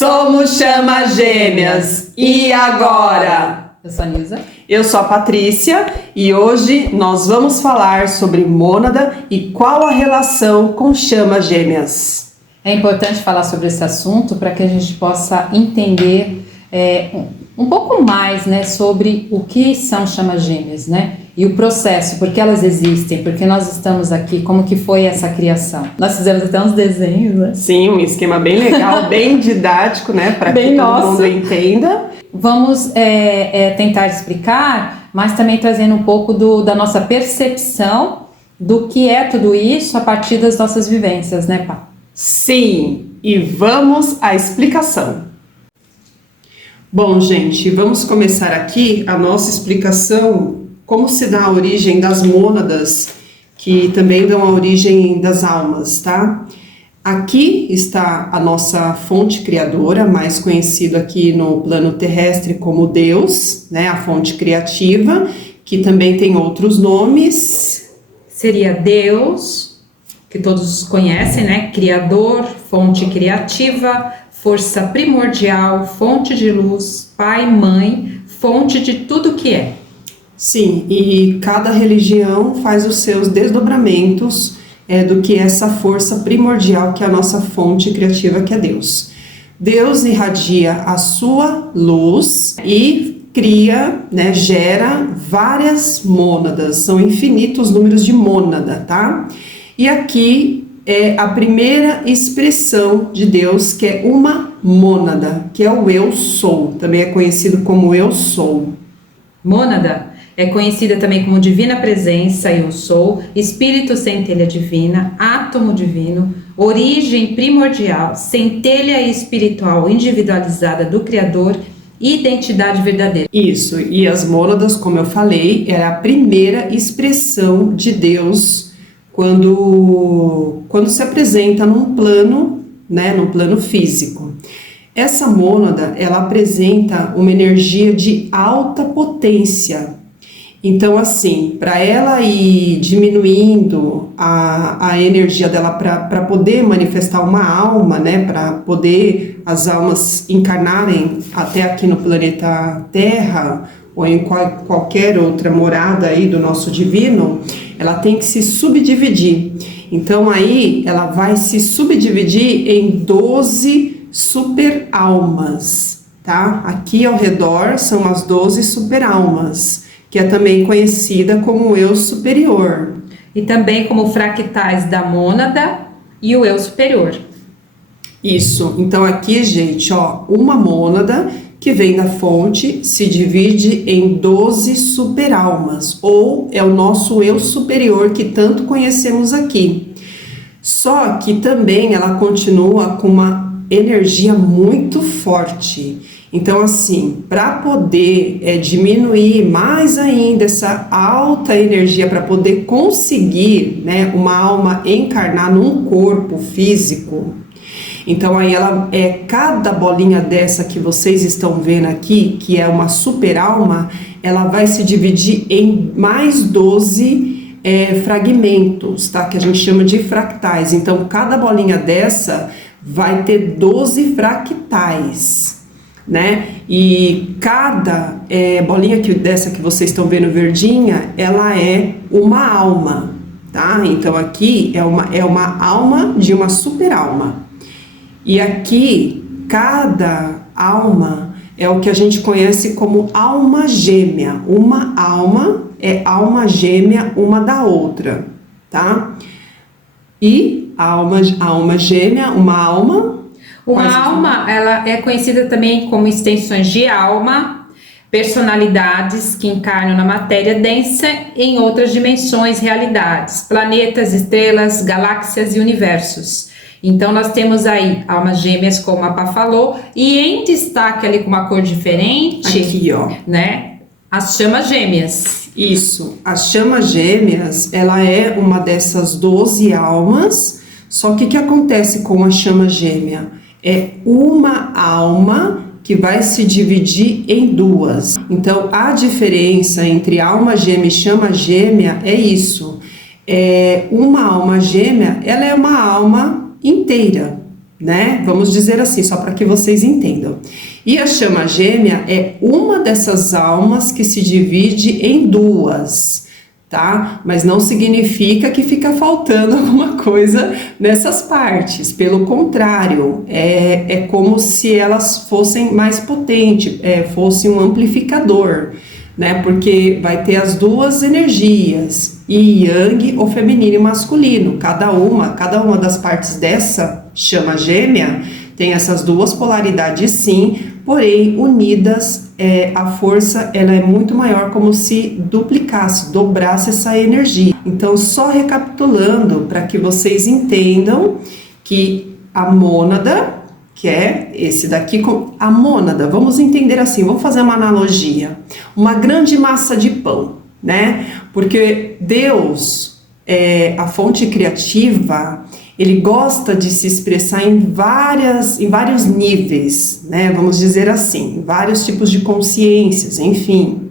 Somos chamas gêmeas. E agora? Eu sou a Nilza. Eu sou a Patrícia e hoje nós vamos falar sobre mônada e qual a relação com chamas gêmeas. É importante falar sobre esse assunto para que a gente possa entender um pouco mais, né, sobre o que são chamas gêmeas, né? E o processo, por que elas existem, por que nós estamos aqui, como que foi essa criação. Nós fizemos até uns desenhos, né? Sim, um esquema bem legal, bem didático, né? Para que todo mundo entenda. Vamos tentar explicar, mas também trazendo um pouco da nossa percepção do que é tudo isso a partir das nossas vivências, né, Pá? Sim, e vamos à explicação. Bom, gente, vamos começar aqui a nossa explicação, como se dá a origem das mônadas, que também dão a origem das almas, tá? Aqui está a nossa fonte criadora, mais conhecido aqui no plano terrestre como Deus, né? A fonte criativa, que também tem outros nomes. Seria Deus, que todos conhecem, né? Criador, fonte criativa, força primordial, fonte de luz, pai, mãe, fonte de tudo que é. Sim, e cada religião faz os seus desdobramentos do que é essa força primordial que é a nossa fonte criativa, que é Deus. Deus irradia a sua luz e cria, né, gera várias mônadas, são infinitos números de mônada, tá? E aqui é a primeira expressão de Deus, que é uma mônada, que é o eu sou, também é conhecido como eu sou. Mônada é conhecida também como divina presença, eu sou, espírito centelha divina, átomo divino, origem primordial, centelha espiritual individualizada do Criador, identidade verdadeira. Isso, e as mônadas, como eu falei, é a primeira expressão de Deus quando se apresenta num plano, né, num plano físico. Essa mônada, ela apresenta uma energia de alta potência. Então, assim, para ela ir diminuindo a energia dela para poder manifestar uma alma, né, para poder as almas encarnarem até aqui no planeta Terra ou em qualquer outra morada aí do nosso divino, ela tem que se subdividir. Então, aí ela vai se subdividir em 12 super-almas, tá? Aqui ao redor são as 12 super-almas, que é também conhecida como eu superior. E também como fractais da mônada e o eu superior. Isso, então aqui, gente, ó, uma mônada que vem da fonte se divide em 12 superalmas, ou é o nosso eu superior que tanto conhecemos aqui. Só que também ela continua com uma energia muito forte. Então, assim, para poder diminuir mais ainda essa alta energia, para poder conseguir, né, uma alma encarnar num corpo físico, então aí ela cada bolinha dessa que vocês estão vendo aqui, que é uma super alma, ela vai se dividir em mais 12 fragmentos, tá? Que a gente chama de fractais. Então, cada bolinha dessa vai ter 12 fractais, né? E cada bolinha dessa que vocês estão vendo verdinha, ela é uma alma, tá? Então aqui é uma alma de uma super alma. E aqui cada alma é o que a gente conhece como alma gêmea. Uma alma é alma gêmea uma da outra, tá? E a alma gêmea, uma alma... Uma alma, ela é conhecida também como extensões de alma, personalidades que encarnam na matéria densa em outras dimensões, realidades, planetas, estrelas, galáxias e universos. Então nós temos aí almas gêmeas, como a Pá falou, e em destaque ali com uma cor diferente, aqui, ó, né? As chamas gêmeas. Isso, as chamas gêmeas, ela é uma dessas 12 almas, só que o que acontece com a chama gêmea? É uma alma que vai se dividir em duas. Então, a diferença entre alma gêmea e chama gêmea é isso. Uma alma gêmea, ela é uma alma inteira, né? Vamos dizer assim, só para que vocês entendam. E a chama gêmea é uma dessas almas que se divide em duas, tá? Mas não significa que fica faltando alguma coisa nessas partes. Pelo contrário, é como se elas fossem mais potentes, fosse um amplificador, né? Porque vai ter as duas energias, yin e yang, o feminino e o masculino. Cada uma das partes dessa chama gêmea tem essas duas polaridades, sim, porém unidas, a força ela é muito maior, como se duplicasse, dobrasse essa energia. Então, só recapitulando para que vocês entendam que a mônada, que é esse daqui, a mônada, vamos entender assim, vamos fazer uma analogia, uma grande massa de pão, né? Porque Deus, a fonte criativa, ele gosta de se expressar em vários níveis, né? Vamos dizer assim, vários tipos de consciências, enfim.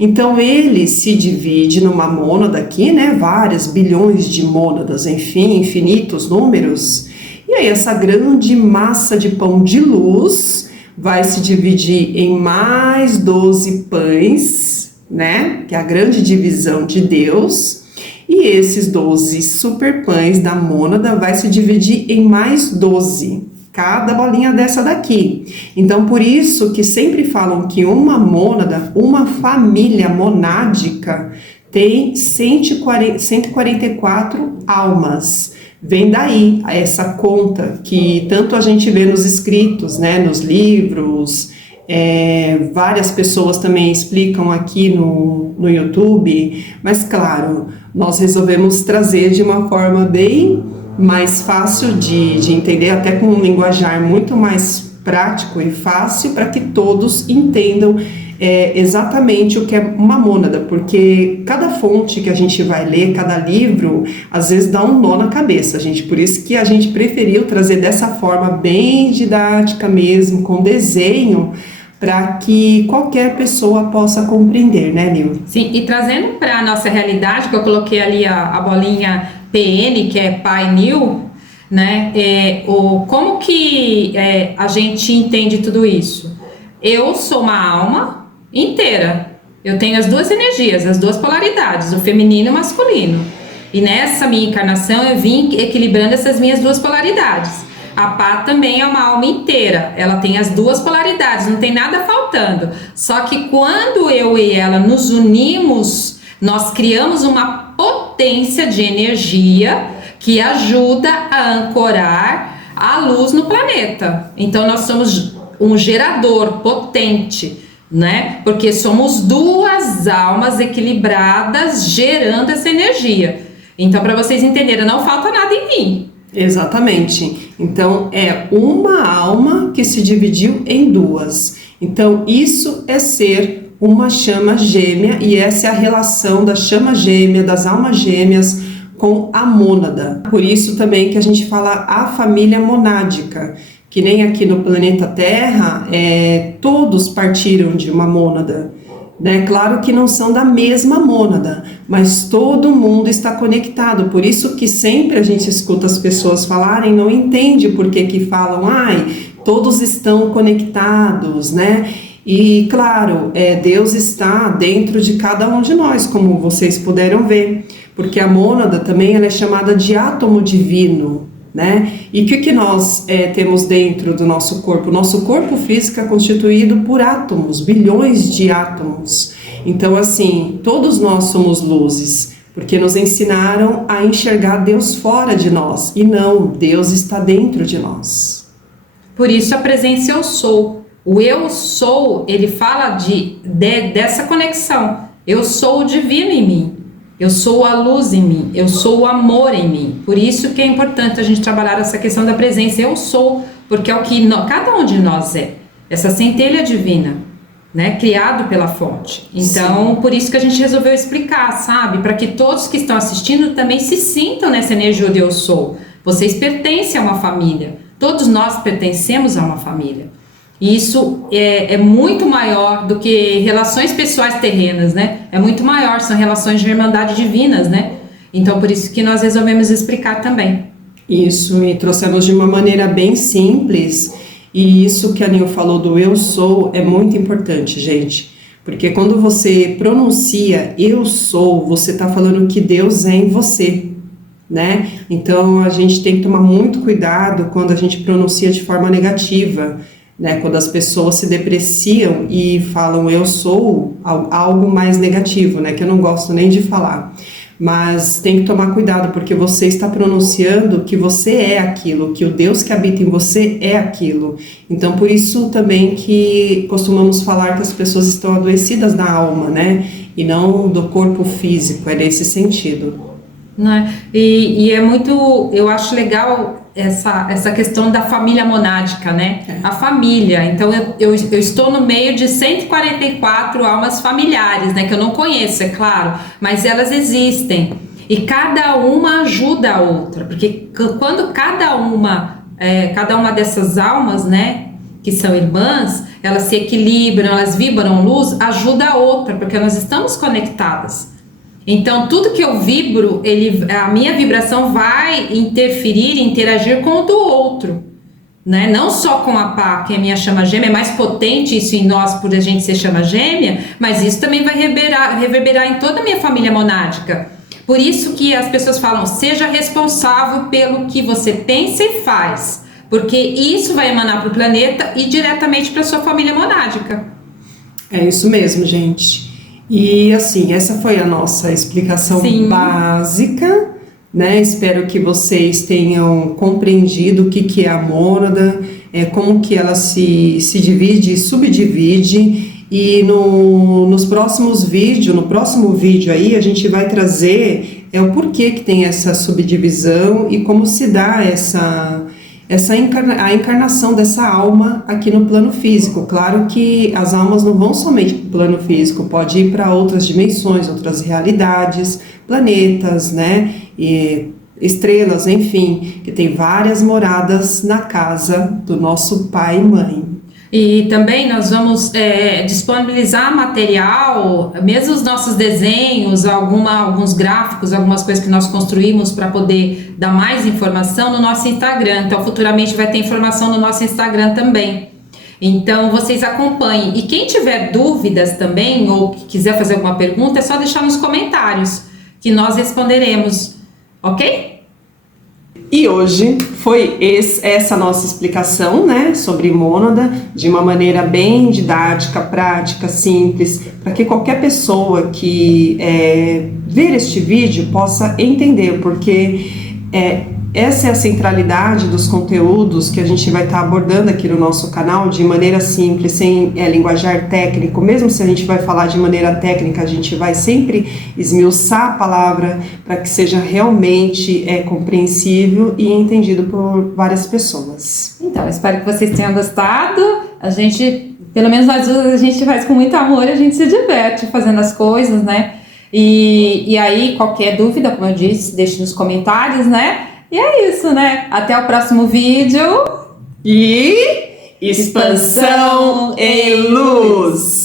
Então ele se divide numa mônada aqui, né? Várias bilhões de mônadas, enfim, infinitos números. E aí essa grande massa de pão de luz vai se dividir em mais 12 pães, né? Que é a grande divisão de Deus. E esses 12 super pães da mônada vai se dividir em mais 12, cada bolinha dessa daqui. Então, por isso que sempre falam que uma mônada, uma família monádica, tem 144 almas. Vem daí essa conta que tanto a gente vê nos escritos, né, nos livros. Várias pessoas também explicam aqui no YouTube, mas claro, nós resolvemos trazer de uma forma bem mais fácil de entender, até com um linguajar muito mais prático e fácil, para que todos entendam exatamente o que é uma mônada, porque cada fonte que a gente vai ler, cada livro, às vezes dá um nó na cabeça, gente. Por isso que a gente preferiu trazer dessa forma bem didática mesmo, com desenho, para que qualquer pessoa possa compreender, né, Nil? Sim, e trazendo para a nossa realidade, que eu coloquei ali a bolinha PN, que é Pai Nil, né, como que a gente entende tudo isso? Eu sou uma alma inteira, eu tenho as duas energias, as duas polaridades, o feminino e o masculino, e nessa minha encarnação eu vim equilibrando essas minhas duas polaridades. A Pá também é uma alma inteira, ela tem as duas polaridades, não tem nada faltando. Só que quando eu e ela nos unimos, nós criamos uma potência de energia que ajuda a ancorar a luz no planeta. Então nós somos um gerador potente, né? Porque somos duas almas equilibradas gerando essa energia. Então, para vocês entenderem, não falta nada em mim. Exatamente. Então, é uma alma que se dividiu em duas. Então, isso é ser uma chama gêmea, e essa é a relação da chama gêmea, das almas gêmeas com a mônada. Por isso também que a gente fala a família monádica, que nem aqui no planeta Terra, todos partiram de uma mônada. Né? Claro que não são da mesma mônada, mas todo mundo está conectado. Por isso que sempre a gente escuta as pessoas falarem, não entende por que falam, todos estão conectados, né? E claro, Deus está dentro de cada um de nós, como vocês puderam ver, porque a mônada também ela é chamada de átomo divino. Né? E o que nós temos dentro do nosso corpo? O nosso corpo físico é constituído por átomos, bilhões de átomos. Então, assim, todos nós somos luzes, porque nos ensinaram a enxergar Deus fora de nós, e não, Deus está dentro de nós. Por isso a presença eu sou. O eu sou, ele fala dessa conexão. Eu sou o divino em mim. Eu sou a luz em mim, eu sou o amor em mim. Por isso que é importante a gente trabalhar essa questão da presença. Eu sou, porque é o que cada um de nós é. Essa centelha divina, né? Criado pela fonte. Então, sim, por isso que a gente resolveu explicar, sabe? Para que todos que estão assistindo também se sintam nessa energia do eu sou. Vocês pertencem a uma família. Todos nós pertencemos a uma família. E isso é muito maior do que relações pessoais terrenas, né? É muito maior, são relações de irmandade divinas, né? Então, por isso que nós resolvemos explicar também. Isso, e trouxemos de uma maneira bem simples, e isso que a Nil falou do eu sou é muito importante, gente, porque quando você pronuncia eu sou, você está falando que Deus é em você, né? Então a gente tem que tomar muito cuidado quando a gente pronuncia de forma negativa, né? Quando as pessoas se depreciam e falam eu sou algo mais negativo, né? Que eu não gosto nem de falar. Mas tem que tomar cuidado, porque você está pronunciando que você é aquilo, que o Deus que habita em você é aquilo. Então, por isso também que costumamos falar que as pessoas estão adoecidas da alma, né? E não do corpo físico, é nesse sentido. Né? E é muito, eu acho legal essa questão da família monádica, né? A família, então eu estou no meio de 144 almas familiares, né? Que eu não conheço, é claro, mas elas existem e cada uma ajuda a outra, porque quando cada uma dessas almas, né? Que são irmãs, elas se equilibram, elas vibram luz, ajuda a outra, porque nós estamos conectadas. Então, tudo que eu vibro, a minha vibração vai interferir, interagir com o do outro, né? Não só com a Pá, que é a minha chama gêmea, é mais potente isso em nós por a gente ser chama gêmea, mas isso também vai reverberar em toda a minha família monádica. Por isso que as pessoas falam, seja responsável pelo que você pensa e faz, porque isso vai emanar para o planeta e diretamente para a sua família monádica. É isso mesmo, gente. E assim, essa foi a nossa explicação básica, né? Espero que vocês tenham compreendido o que é a mônada, como que ela se divide e subdivide. E no próximo vídeo aí, a gente vai trazer o porquê que tem essa subdivisão e como se dá a encarnação dessa alma aqui no plano físico. Claro que as almas não vão somente para o plano físico, pode ir para outras dimensões, outras realidades, planetas, né, e estrelas, enfim, que tem várias moradas na casa do nosso pai e mãe. E também nós vamos disponibilizar material, mesmo os nossos desenhos, alguns gráficos, algumas coisas que nós construímos para poder dar mais informação no nosso Instagram. Então, futuramente vai ter informação no nosso Instagram também. Então, vocês acompanhem. E quem tiver dúvidas também, ou quiser fazer alguma pergunta, é só deixar nos comentários, que nós responderemos. Ok? E hoje foi essa nossa explicação, né, sobre mônada, de uma maneira bem didática, prática, simples, para que qualquer pessoa que ver este vídeo possa entender, porque essa é a centralidade dos conteúdos que a gente vai estar abordando aqui no nosso canal de maneira simples, sem linguajar técnico. Mesmo se a gente vai falar de maneira técnica, a gente vai sempre esmiuçar a palavra para que seja realmente compreensível e entendido por várias pessoas. Então, espero que vocês tenham gostado. A gente, pelo menos nós duas, a gente faz com muito amor, a gente se diverte fazendo as coisas, né? E aí, qualquer dúvida, como eu disse, deixe nos comentários, né? E é isso, né? Até o próximo vídeo. E expansão em luz!